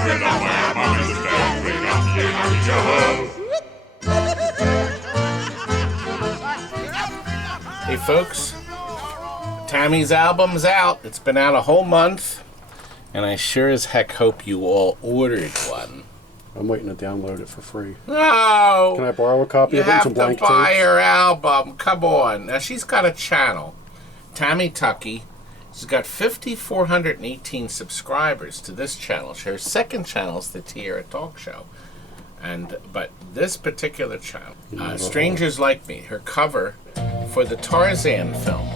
Hey folks, Tammy's album's out. It's been out a whole month, and I sure as heck hope you all ordered one. I'm waiting to download it for free. No! Can I borrow a copy of it and some blank tapes? You have to buy her album. Come on. Now, she's got a channel, Todd Tuckey. She's got 5,418 subscribers to this channel. Her second channel is the Tierra Talk Show. But this particular channel, Strangers Like Me, her cover for the Tarzan film.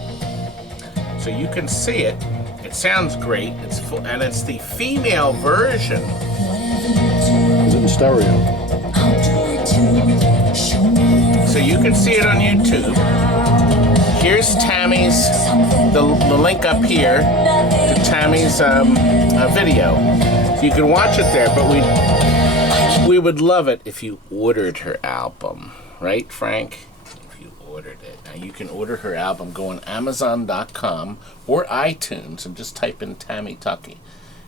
So you can see it. It sounds great. It's full, and it's the female version. Is it in stereo? So you can see it on YouTube. Here's Tammy's, the link up here to Tammy's video. So you can watch it there, but we would love it if you ordered her album. Right, Frank? If you ordered it. Now you can order her album, go on Amazon.com or iTunes and just type in Tammy Tuckey.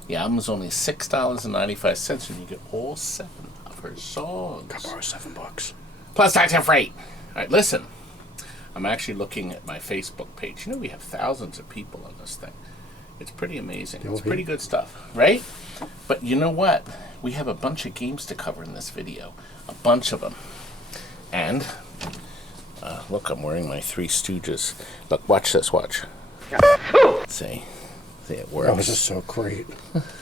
The album is only $6.95 and you get all 7 of her songs. Can I borrow $7? Plus tax and freight. All right, listen. I'm actually looking at my Facebook page. You know, we have thousands of people on this thing. It's pretty amazing. It's pretty good stuff, right? But you know what? We have a bunch of games to cover in this video. A bunch of them. And, look, I'm wearing my Three Stooges. Look, watch this, watch. See? See, it works. Oh, this is so great.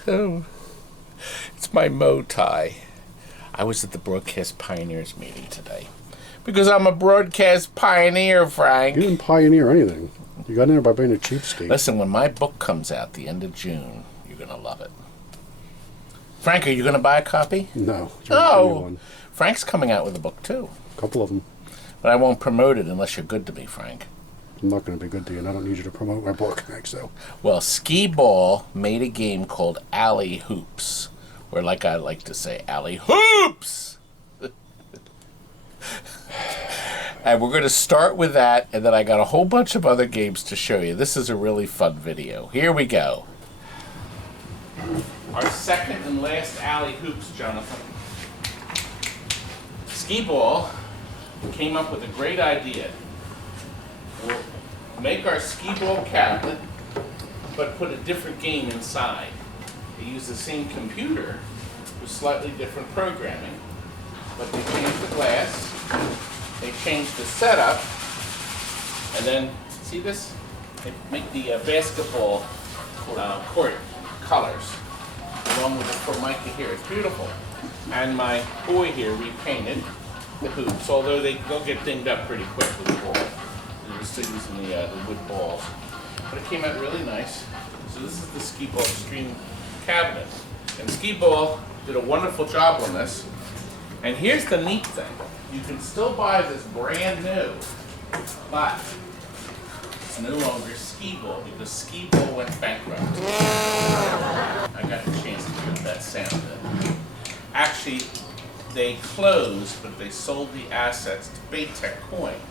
It's my mo tie. I was at the Broadcast Pioneers meeting today. Because I'm a broadcast pioneer, Frank. You didn't pioneer anything. You got in there by being a cheapskate. Listen, when my book comes out the end of June, you're going to love it. Frank, are you going to buy a copy? No. Oh, Frank's coming out with a book, too. A couple of them. But I won't promote it unless you're good to me, Frank. I'm not going to be good to you, and I don't need you to promote my book, Frank, so. Well, Skeeball made a game called Alley Hoops. Or like I like to say, Alley Hoops! And we're going to start with that, and then I got a whole bunch of other games to show you. This is a really fun video. Here we go. Our second and last Alley Hoops, Jonathan. Skeeball came up with a great idea. We'll make our Skeeball cabinet, but put a different game inside. They use the same computer with slightly different programming, but they changed the glass. They changed the setup, and then, see this? They make the basketball court colors, along with the Formica here. It's beautiful. And my boy here repainted the hoops, although they'll get dinged up pretty quick with the ball. They're still using the wood balls. But it came out really nice. So this is the Skeeball-Stern cabinet. And Skeeball did a wonderful job on this. And here's the neat thing. You can still buy this brand new, but it's no longer Skeeball because Skeeball went bankrupt. I got the chance to hear that sound then. Actually, they closed, but they sold the assets to Baytech Coin.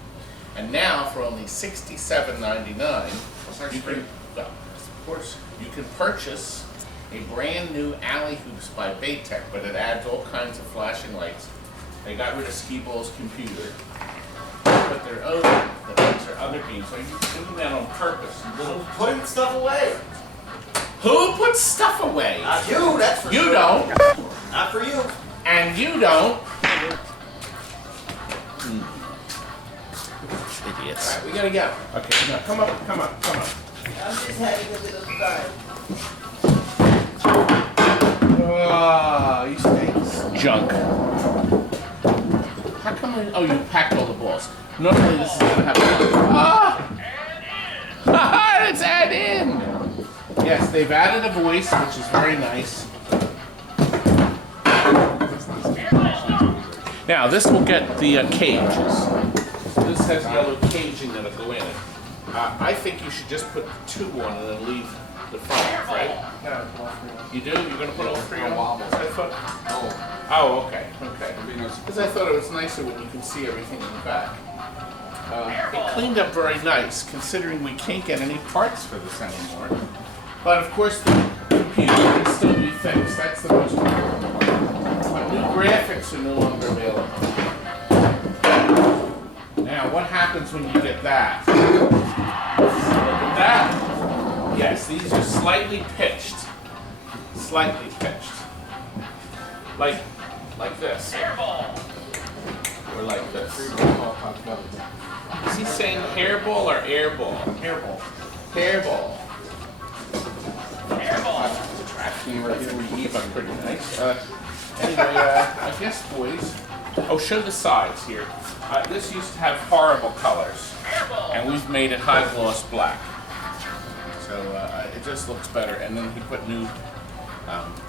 And now, for only $67.99, you can purchase a brand new Alley Hoops by Baytech, but it adds all kinds of flashing lights. They got rid of Skeeball's computer, put their own that makes their other games. So you're doing that on purpose. Putting stuff away. Who puts stuff away? Not you, that's for sure. You don't. Not for you. And you don't. Idiots. Alright, we gotta go. Okay, now come up. I'm just heading to the side. Oh, you stink. Junk. How come oh, you packed all the balls. Normally this is going to have it's add in. Yes, they've added a voice, which is very nice. Now, this will get the cages. This has yellow caging that'll go in it. I think you should just put 2 on and then leave the front, right? No. You do? You're going to put all 3 on? Wobbles. I thought. Oh, okay. Because I thought it was nicer when you can see everything in the back. It cleaned up very nice, considering we can't get any parts for this anymore. But of course, the computer can still be fixed. That's the most important. graphics are no longer available. Now, what happens when you get that? Look at that. Yes, these are slightly pitched. Slightly pitched. Like this. Or like this. Is he saying hairball or airball? Hairball. Hairball. Hairball. The trash can right here we keep up pretty nice. Anyway, I guess, boys. Oh, show the sides here. This used to have horrible colors, and we've made it high gloss black. So it just looks better. And then he put new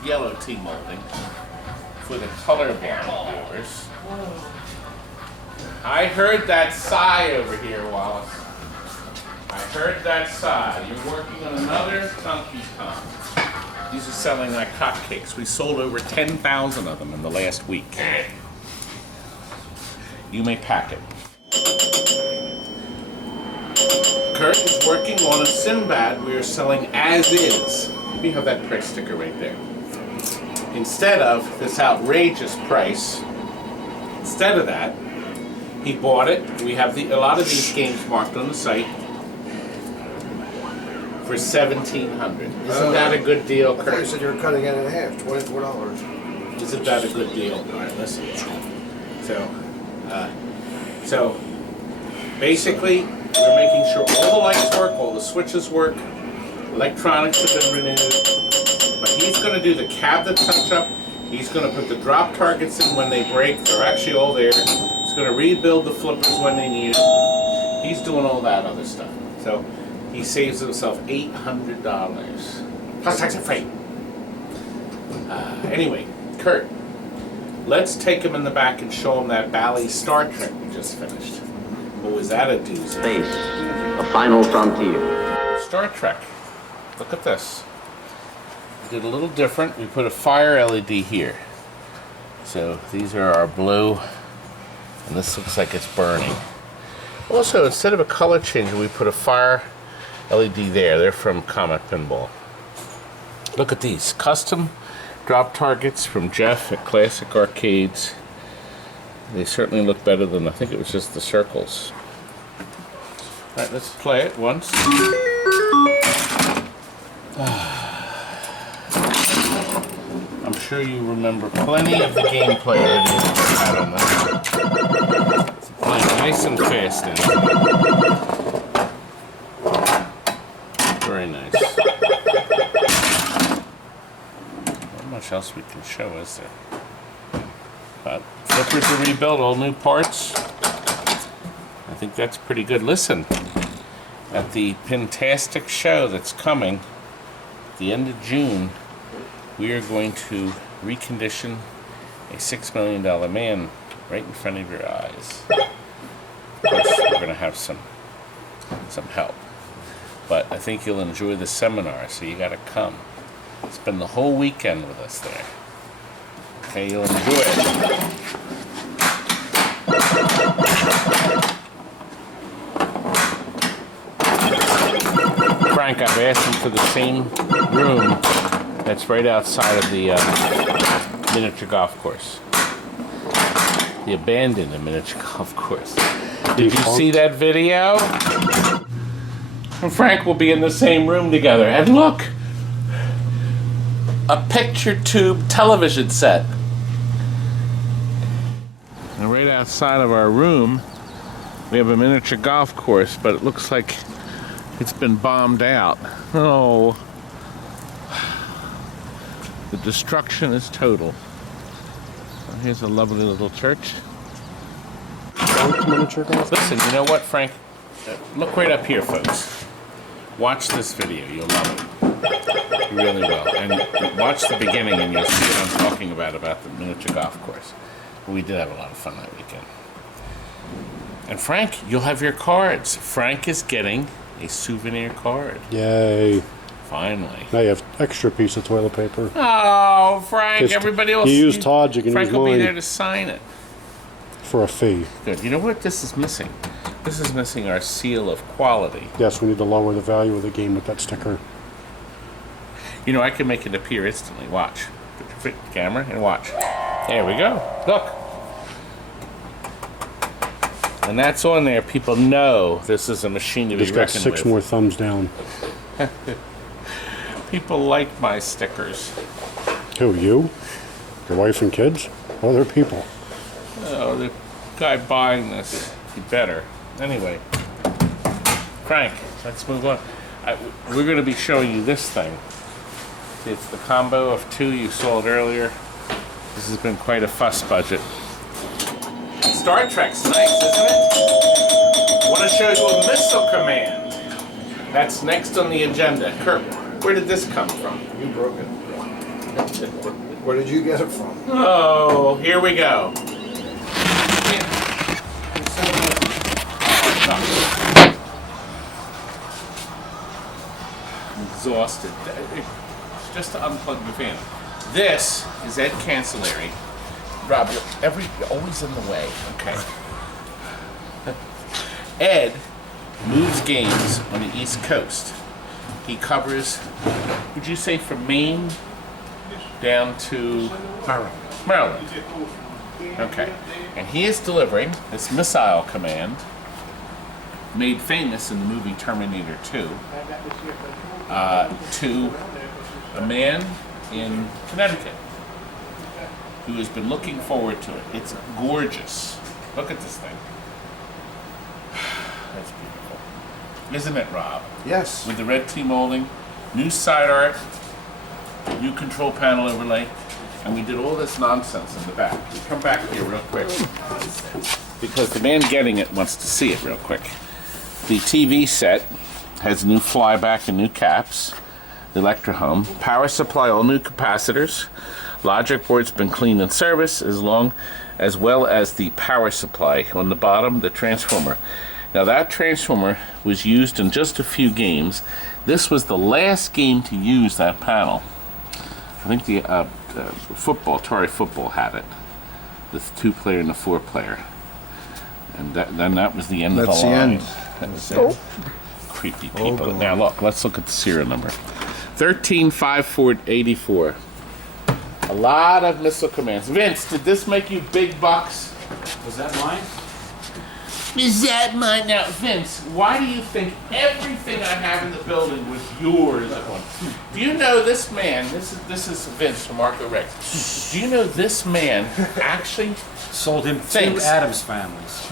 yellow T-molding for the colorblind viewers. I heard that sigh over here, Wallace. I heard that sigh. You're working on another Donkey Kong. These are selling like hotcakes. We sold over 10,000 of them in the last week. You may pack it. Curt is working on a Sinbad we are selling as is. We have that price sticker right there. Instead of this outrageous price, instead of that, he bought it. We have a lot of these games marked on the site for $1,700. Isn't that a good deal, I thought you Curt? said you were cutting it in half, $24. Isn't that a good deal? All right, listen. So basically, we're making sure all the lights work, all the switches work, electronics have been renewed. But he's going to do the cabinet touch-up. He's going to put the drop targets in when they break. They're actually all there. He's going to rebuild the flippers when they need it. He's doing all that other stuff. So he saves himself $800. Plus tax and freight. Anyway, Curt, let's take him in the back and show him that Bally Star Trek we just finished. What was that a doozy? Space, a final frontier. Star Trek. Look at this. We did a little different. We put a fire LED here. So these are our blue, and this looks like it's burning. Also, instead of a color changer, we put a fire LED there. They're from Comet Pinball. Look at these. Custom drop targets from Jeff at Classic Arcades. They certainly look better than, I think it was just the circles. Alright, let's play it once. I'm sure you remember plenty of the gameplay videos we had on this. It's playing nice and fast in it. Very nice. Not much else we can show, is there? But flippers are rebuilt, all new parts. I think that's pretty good. Listen, at the Pintastic show that's coming at the end of June, we are going to recondition a $6 million man right in front of your eyes. Of course, we're going to have some help. But I think you'll enjoy the seminar, so you got to come. Spend the whole weekend with us there. Okay, you'll enjoy it. Frank, I've asked him for the same room that's right outside of the miniature golf course. The abandoned miniature golf course. Did you see that video? And Frank will be in the same room together. And look! A picture tube television set. And right outside of our room, we have a miniature golf course, but it looks like it's been bombed out. Oh. The destruction is total. So here's a lovely little church. Listen, you know what, Frank? Look right up here, folks. Watch this video. You'll love it. You really will. And watch the beginning and you'll see what I'm talking about the miniature golf course. We did have a lot of fun that weekend. And Frank, you'll have your cards. Frank is getting a souvenir card. Yay. Finally. Now you have extra piece of toilet paper. Oh, Frank, everybody else. You use Todd's, you can Frank use will be mine there to sign it. for a fee. Good. You know what this is missing? This is missing our seal of quality. Yes, we need to lower the value of the game with that sticker. You know, I can make it appear instantly. Watch. Put your camera and watch. There we go. Look. And that's on there. People know this is a machine to be Just got reckoned 6 with. more thumbs down. People like my stickers. Who, you? Your wife and kids? Other people. Oh, the guy buying this, he better. Anyway, Frank, let's move on. We're going to be showing you this thing. It's the combo of 2. You saw it earlier. This has been quite a fuss budget. Star Trek's nice, isn't it? I want to show you a missile command. That's next on the agenda. Curt, where did this come from? You broke it. Where did you get it from? Oh, here we go. I'm exhausted. Just to unplug the fan. This is Ed Cancelleri. Rob, you're always in the way. Okay. Ed moves games on the East Coast. He covers, would you say, from Maine down to Maryland. Okay. And he is delivering this missile command, made famous in the movie Terminator 2, to a man in Connecticut who has been looking forward to it. It's gorgeous. Look at this thing. That's beautiful. Isn't it, Rob? Yes. With the red T molding, new side art, new control panel overlay, and we did all this nonsense in the back. We come back here real quick because the man getting it wants to see it real quick. The TV set has new flyback and new caps, the Electro-Home, power supply, all new capacitors, logic board's been cleaned in service, as well as the power supply on the bottom, the transformer. Now that transformer was used in just a few games. This was the last game to use that panel. I think the Atari football had it, the 2-player and the 4-player, and then that was the end of the line. That was it. Creepy people. Now look, let's look at the serial number. 135484. A lot of missile commands. Vince, did this make you big bucks? Was that mine? Is that mine? Now, Vince, why do you think everything I have in the building was yours at one? Do you know this man? This is Vince from Marco Rex. Do you know this man actually Sold him 2 Thanks. Adams families.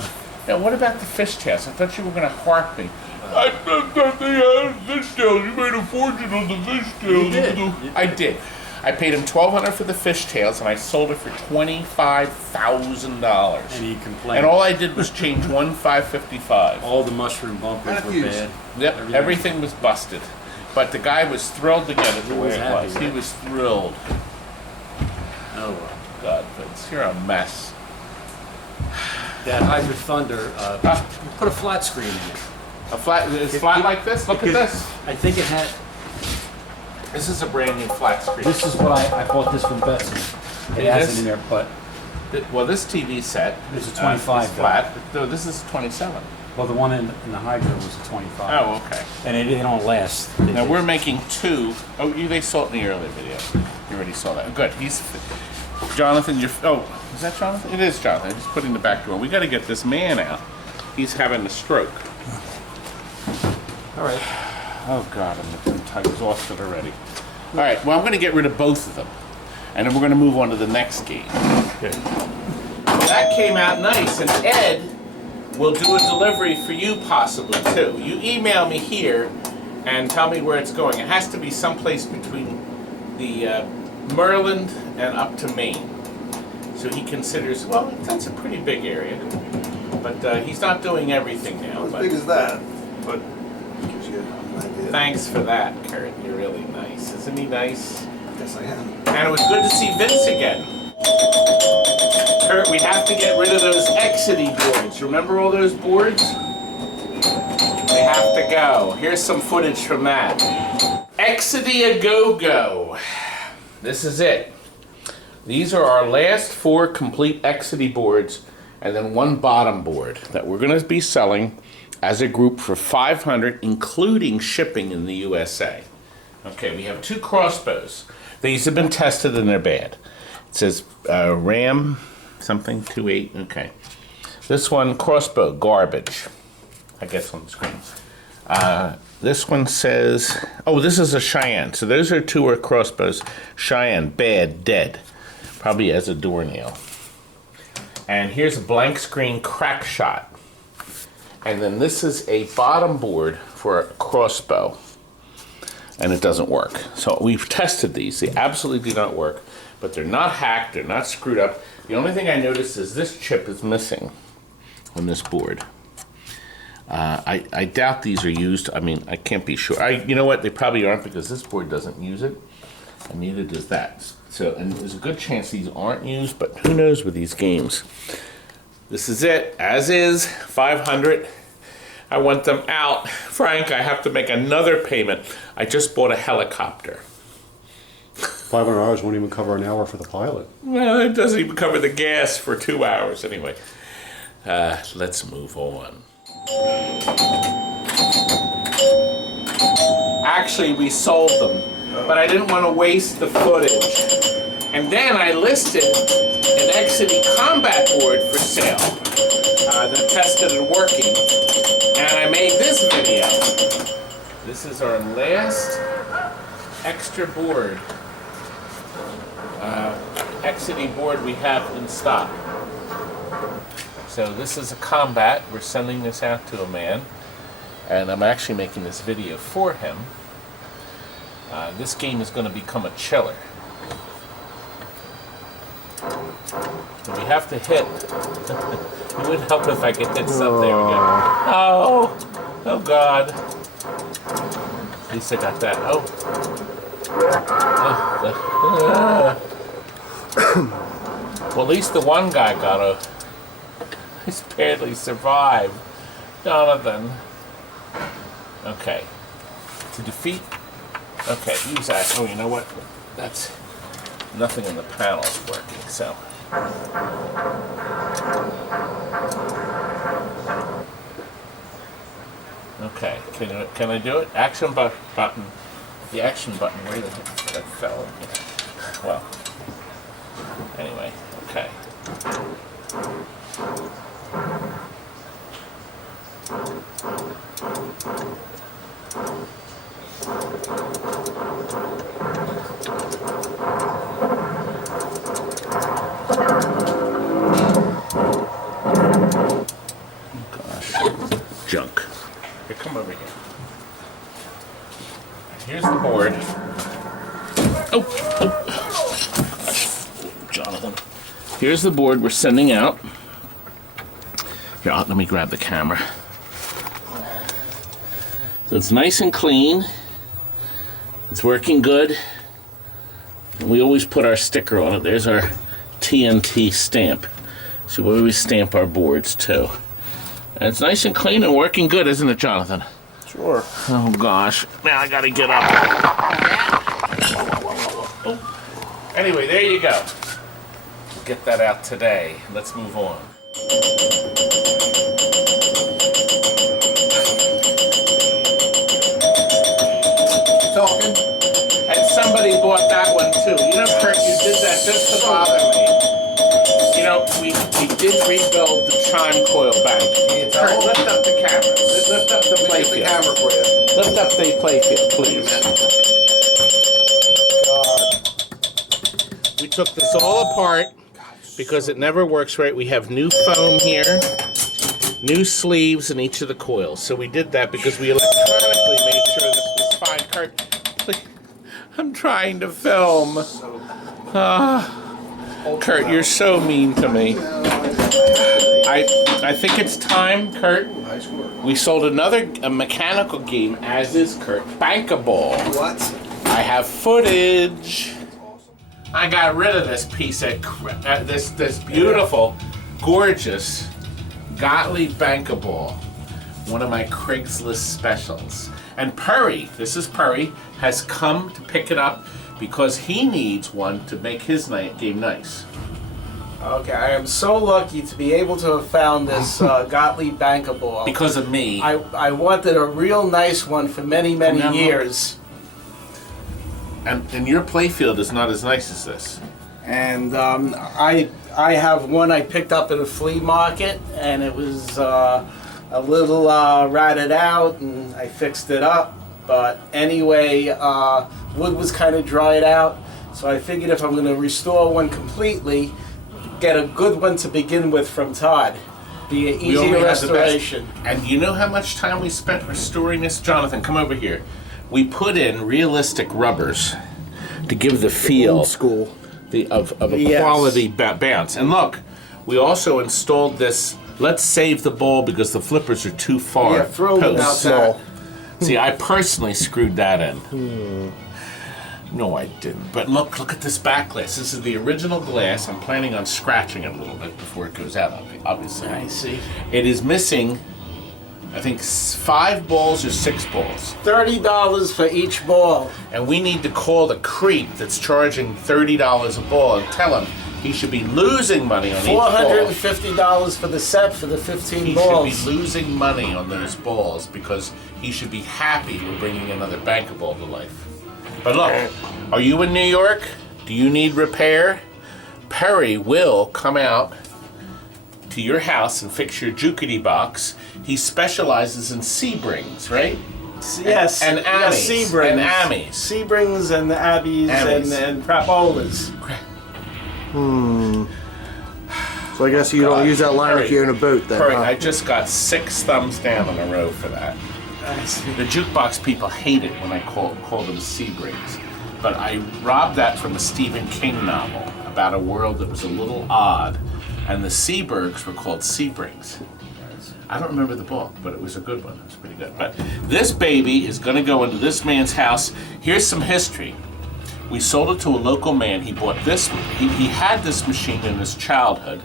Now, what about the fishtails? I thought you were going to harp me. I thought they had fishtails. You made a fortune on the fishtails. You did. I did. I paid him $1,200 for the fishtails, and I sold it for $25,000. And he complained. And all I did was change one 555. All the mushroom bumpers were bad. Yep, everything was busted. But the guy was thrilled to get it the way was it happy, was. yeah. He was thrilled. Oh well. God, Vince, you're a mess. That Hydra Thunder, put a flat screen in it. A flat, it's flat like this? Look at this. I think it had. This is a brand new flat screen. This is what I bought this from Betsy. It has it in there, but Well, this TV set It's a 25 is flat. No, this is 27. well, the one in the Hydra was a 25. Oh, okay. And it don't last. Now we're making 2. Oh, they saw it in the earlier video. You already saw that. Good. Jonathan, is that Jonathan? It is Jonathan. I'm just putting the back door. We got to get this man out. He's having a stroke. All right. Oh God, I'm exhausted already. All right. Well, I'm going to get rid of both of them, and then we're going to move on to the next game. Okay. That came out nice, and Ed will do a delivery for you possibly too. You email me here and tell me where it's going. It has to be someplace between the Maryland and up to Maine. So he considers, well, that's a pretty big area, but he's not doing everything now. As But big as that, but gives you an idea. thanks for that, Curt. You're really nice. Isn't he nice? Yes, I am. And it was good to see Vince again. Curt, we have to get rid of those Exidy boards. Remember all those boards? They have to go. Here's some footage from that. Exidy a go-go. This is it. These are our last 4 complete Exidy boards and then 1 bottom board that we're going to be selling as a group for $500, including shipping in the USA. Okay, we have 2 crossbows. These have been tested and they're bad. It says RAM something 28. Okay. This one, crossbow, garbage. I guess on the screen. This one says, oh, this is a Cheyenne. So those are two are crossbows. Cheyenne, bad, dead. Probably as a doornail. And here's a blank screen crack shot. And then this is a bottom board for a crossbow. And it doesn't work. So we've tested these. They absolutely do not work. But they're not hacked. They're not screwed up. The only thing I noticed is this chip is missing on this board. I doubt these are used. I mean, I can't be sure. You know what? They probably aren't because this board doesn't use it. And neither does that. So, and there's a good chance these aren't used, but who knows with these games. This is it, as is, 500. I want them out. Frank, I have to make another payment. I just bought a helicopter. $500 won't even cover an hour for the pilot. Well, it doesn't even cover the gas for 2 hours anyway. Let's move on. Actually, we sold them, but I didn't want to waste the footage. And then I listed an Exidy combat board for sale that tested and working, and I made this video. This is our last extra board, Exidy board we have in stock. So this is a combat. We're sending this out to a man, and I'm actually making this video for him. This game is going to become a chiller. So we have to hit. It would help if I could hit something. There we go. Oh God. At least I got that. Oh. Well, at least the one guy got he's barely survived. Jonathan. Okay. To defeat. Okay, use that. Oh, you know what? That's nothing in the panel's working, so. Okay, can I do it? Action button. The action button, where the heck that fell? Well, anyway, okay. Junk. Here, come over here. Here's the board. Oh, gosh, Jonathan. Here's the board we're sending out. Here, let me grab the camera. So it's nice and clean. It's working good. And we always put our sticker on it. There's our TNT stamp. So we always stamp our boards too. And it's nice and clean and working good, isn't it, Jonathan? Sure. Oh, gosh. Now I gotta get up. Oh. Anyway, there you go. We'll get that out today. Let's move on. Talking. And somebody bought that one, too. You know, Curt, you did that just to bother me. You know, we did rebuild the chime coil bank. Curt, lift up the camera. Lift up the playfield. The camera for you. Lift up the playfield, please. We took this all apart because it never works right. We have new foam here, new sleeves in each of the coils. So we did that because we electronically made sure this was fine. Curt, please, I'm trying to film. Curt, you're so mean to me. I think it's time, Curt. We sold another mechanical game, as is Curt. Bankable. What? I have footage. I got rid of this piece of this beautiful, gorgeous Gottlieb Bankable. One of my Craigslist specials. And Purry, this is Purry, has come to pick it up because he needs one to make his game nice. Okay, I am so lucky to be able to have found this Gottlieb Bankable. Because of me. I wanted a real nice one for many, many years. And your playfield is not as nice as this. And I have one I picked up at a flea market, and it was a little ratted out, and I fixed it up. But anyway, wood was kind of dried out, so I figured if I'm going to restore one completely, get a good one to begin with from Todd. Be an We only easier had the best. restoration. And you know how much time we spent restoring this? Jonathan, come over here. We put in realistic rubbers to give the feel Old school. of a Yes. quality bounce. And look, we also installed this, let's save the ball because the flippers are too far. Yeah, throw them out post. that. See, I personally screwed that in. No, I didn't. But look at this back glass. This is the original glass. I'm planning on scratching it a little bit before it goes out, obviously. I see. It is missing, I think, 5 balls or 6 balls. $30 for each ball. And we need to call the creep that's charging $30 a ball and tell him he should be losing money on each ball. $450 for the set for the 15 He balls. should be losing money on those balls because he should be happy we're bringing another Bankable to life. But look, are you in New York? Do you need repair? Perry will come out to your house and fix your jukety box. He specializes in C-brings, right? Yes. And yes, Ammies. Seabrings. And Ammies. Seabrings and the Abbeys Ammies. and Crapolas. So I guess you don't use that line Perry. if you're in a boat then, Perry, huh? I just got 6 thumbs down in a row for that. The jukebox people hate it when I call them Seabrings. But I robbed that from a Stephen King novel about a world that was a little odd, and the Seabergs were called Seabrings. I don't remember the book, but it was a good one. It was pretty good. But this baby is going to go into this man's house. Here's some history. We sold it to a local man. He bought this. He had this machine in his childhood,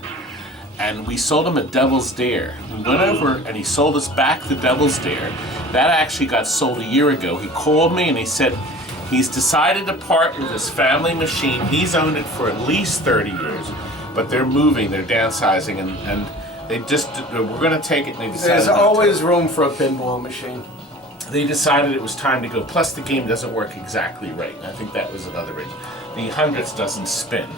and we sold him at Devil's Dare. We went over and he sold us back the Devil's Dare. That actually got sold a year ago. He called me and he said he's decided to part with his family machine. He's owned it for at least 30 years, but they're moving, they're downsizing, and they just, we're going to take it. And they decided There's not to. always room for a pinball machine. They decided it was time to go. Plus, the game doesn't work exactly right. I think that was another reason. The hundreds doesn't spin.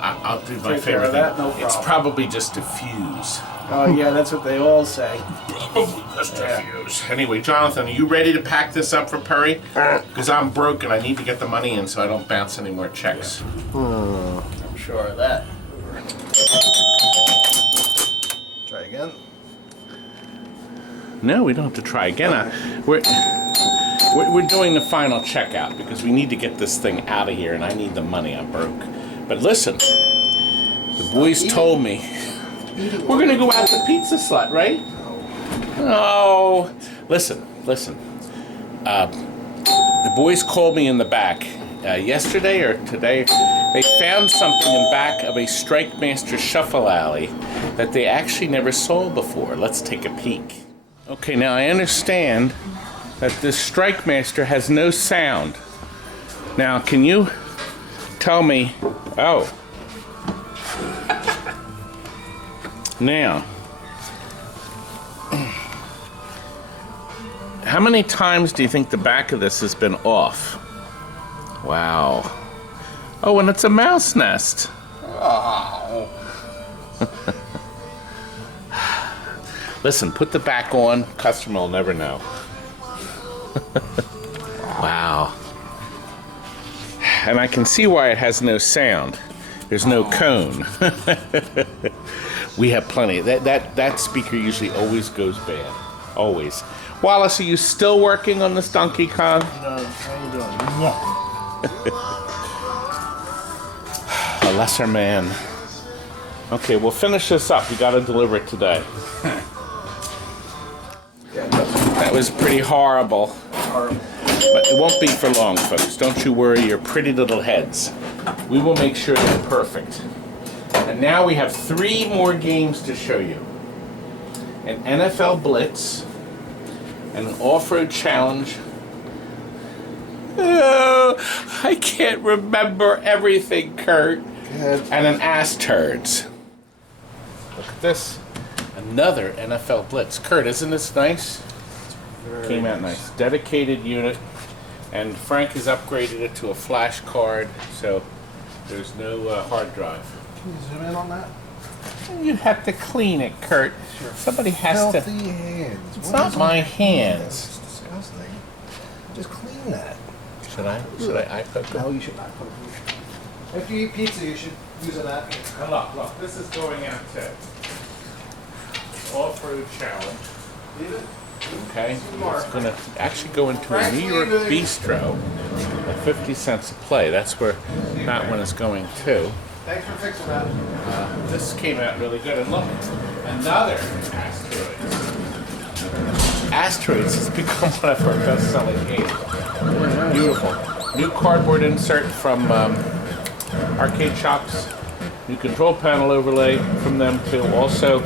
I'll do my Take care favorite of that, thing. no It's problem. probably just a fuse. Oh yeah, that's what they all say. Probably just a fuse. Anyway, Jonathan, are you ready to pack this up for Perry? Because I'm broke and I need to get the money in so I don't bounce any more checks. I'm sure of that. Try again. No, we don't have to try again. We're doing the final checkout because we need to get this thing out of here and I need the money. I'm broke. But listen, the boys told me we're going to go out to Pizza Slut, right? Oh, listen. The boys called me in the back yesterday or today. They found something in back of a STRIKEMASTER Shuffle Alley that they actually never saw before. Let's take a peek. Okay, now I understand that this STRIKEMASTER has no sound. Now, can you tell me? Oh. Now, how many times do you think the back of this has been off? Wow. Oh, and it's a mouse nest. Oh. Listen, put the back on. Customer will never know. Wow. And I can see why it has no sound. There's no cone. We have plenty. That speaker usually always goes bad. Always. Wallace, are you still working on this Donkey Kong? How you doing? A lesser man. Okay, we'll finish this up. You gotta deliver it today. That was pretty horrible. But it won't be for long, folks. Don't you worry your pretty little heads. We will make sure they're perfect. And now we have 3 more games to show you. An NFL Blitz, and an off-road challenge. Oh, I can't remember everything, Curt. And an ASTEROIDS. Look at this. Another NFL Blitz. Curt, isn't this nice? Came out nice. Dedicated unit. And Frank has upgraded it to a flash card. So There's no hard drive. Can you zoom in on that? You have to clean it, Kurt. Somebody has to. Filthy hands. It's What not is my with hands. It's disgusting. Just clean that. Should I? Should I cook it? No, you should not put it. After you eat pizza, you should use a napkin. Look, this is going out too. Off-road challenge. Okay, it's gonna actually go into a New York bistro at 50 cents a play. That's where that one is going to. Thanks for fixing that. This came out really good. And look, another Asteroids. Asteroids has become one of our best-selling games. Beautiful. New cardboard insert from arcade shops. New control panel overlay from them too. Also,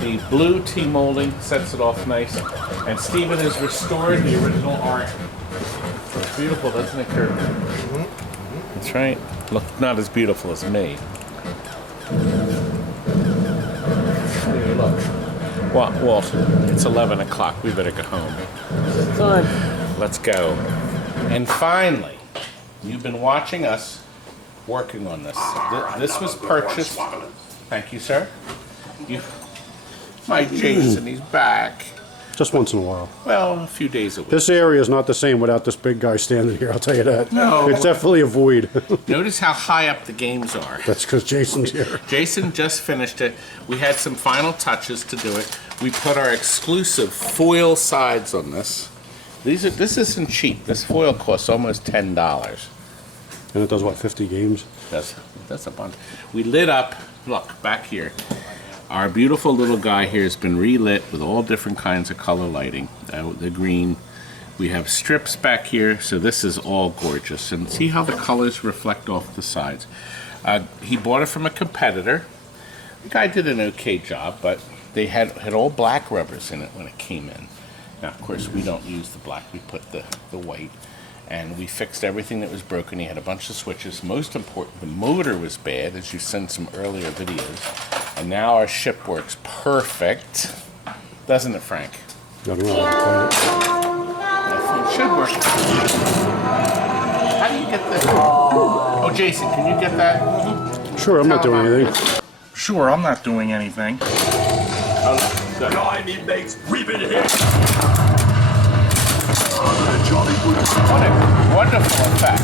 the blue T-molding sets it off nice. And Steven has restored the original art. It's beautiful, doesn't it, Kurt? That's right. Look, not as beautiful as me. Here, look. Walt, it's 11 o'clock. We better go home. Time. Let's go. And finally, you've been watching us working on this. This was purchased. Thank you, sir. My Jason, he's back. Just once in a while. Well, a few days a week. This area is not the same without this big guy standing here, I'll tell you that. No. It's definitely a void. Notice how high up the games are. That's because Jason's here. Jason just finished it. We had some final touches to do it. We put our exclusive foil sides on this. This isn't cheap. This foil costs almost $10. And it does, what, 50 games? That's a bunch. We lit up, look, back here. Our beautiful little guy here has been relit with all different kinds of color lighting. The green. We have strips back here, so this is all gorgeous. And see how the colors reflect off the sides. He bought it from a competitor. The guy did an okay job, but they had all black rubbers in it when it came in. Now, of course, we don't use the black. We put the white. And we fixed everything that was broken. He had a bunch of switches. Most important, the motor was bad, as you sent some earlier videos. And now our ship works perfect. Doesn't it, Frank? I don't know. It should work. How do you get this? Oh, Jason, can you get that? Sure, I'm not doing anything. Sure, I'm not doing anything. Oh, good. It makes ribbon hit. What a wonderful effect.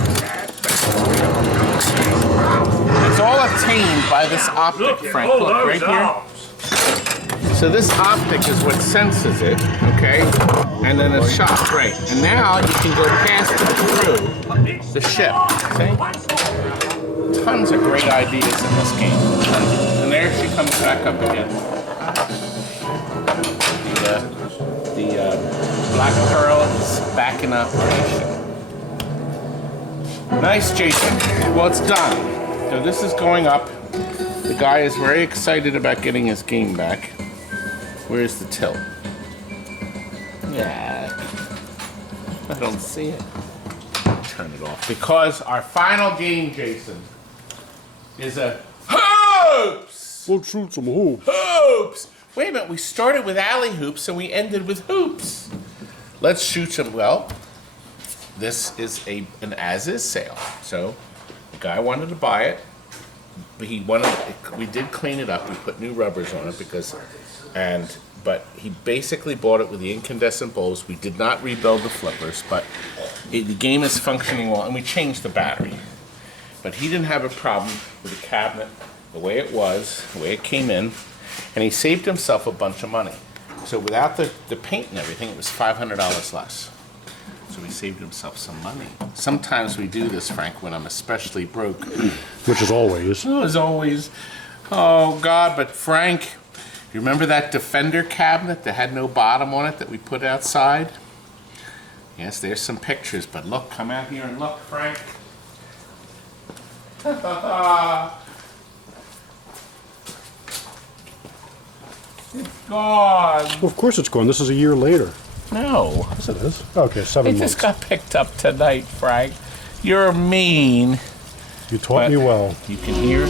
It's all attained by this optic, Frank. Look, right here. So this optic is what senses it, okay? And then it's shot, right. And now you can go past it through the ship, see? Tons of great ideas in this game. And there she comes back up again. The Black Pearl is back in operation. Nice, Jason. Well, it's done. So this is going up. The guy is very excited about getting his game back. Where's the tilt? Yeah. I don't see it. Turn it off. Because our final game, Jason, is a hoops! We'll shoot some hoops. Hoops! Wait a minute, we started with alley hoops and we ended with hoops. Let's shoot some. Well, this is an as-is sale. So the guy wanted to buy it, but we did clean it up. We put new rubbers on it but he basically bought it with the incandescent bowls. We did not rebuild the flippers, but the game is functioning well, and we changed the battery. But he didn't have a problem with the cabinet, the way it was, the way it came in, and he saved himself a bunch of money. So without the paint and everything, it was $500 less. So he saved himself some money. Sometimes we do this, Frank, when I'm especially broke. Which is always. Oh, as always. Oh, God, but Frank, you remember that Defender cabinet that had no bottom on it that we put outside? Yes, there's some pictures, but look, come out here and look, Frank. It's gone. Well, of course it's gone. This is a year later. No. Yes, it is. Okay, 7 It months. just got picked up tonight, Frank. You're mean. You taught me well. You can hear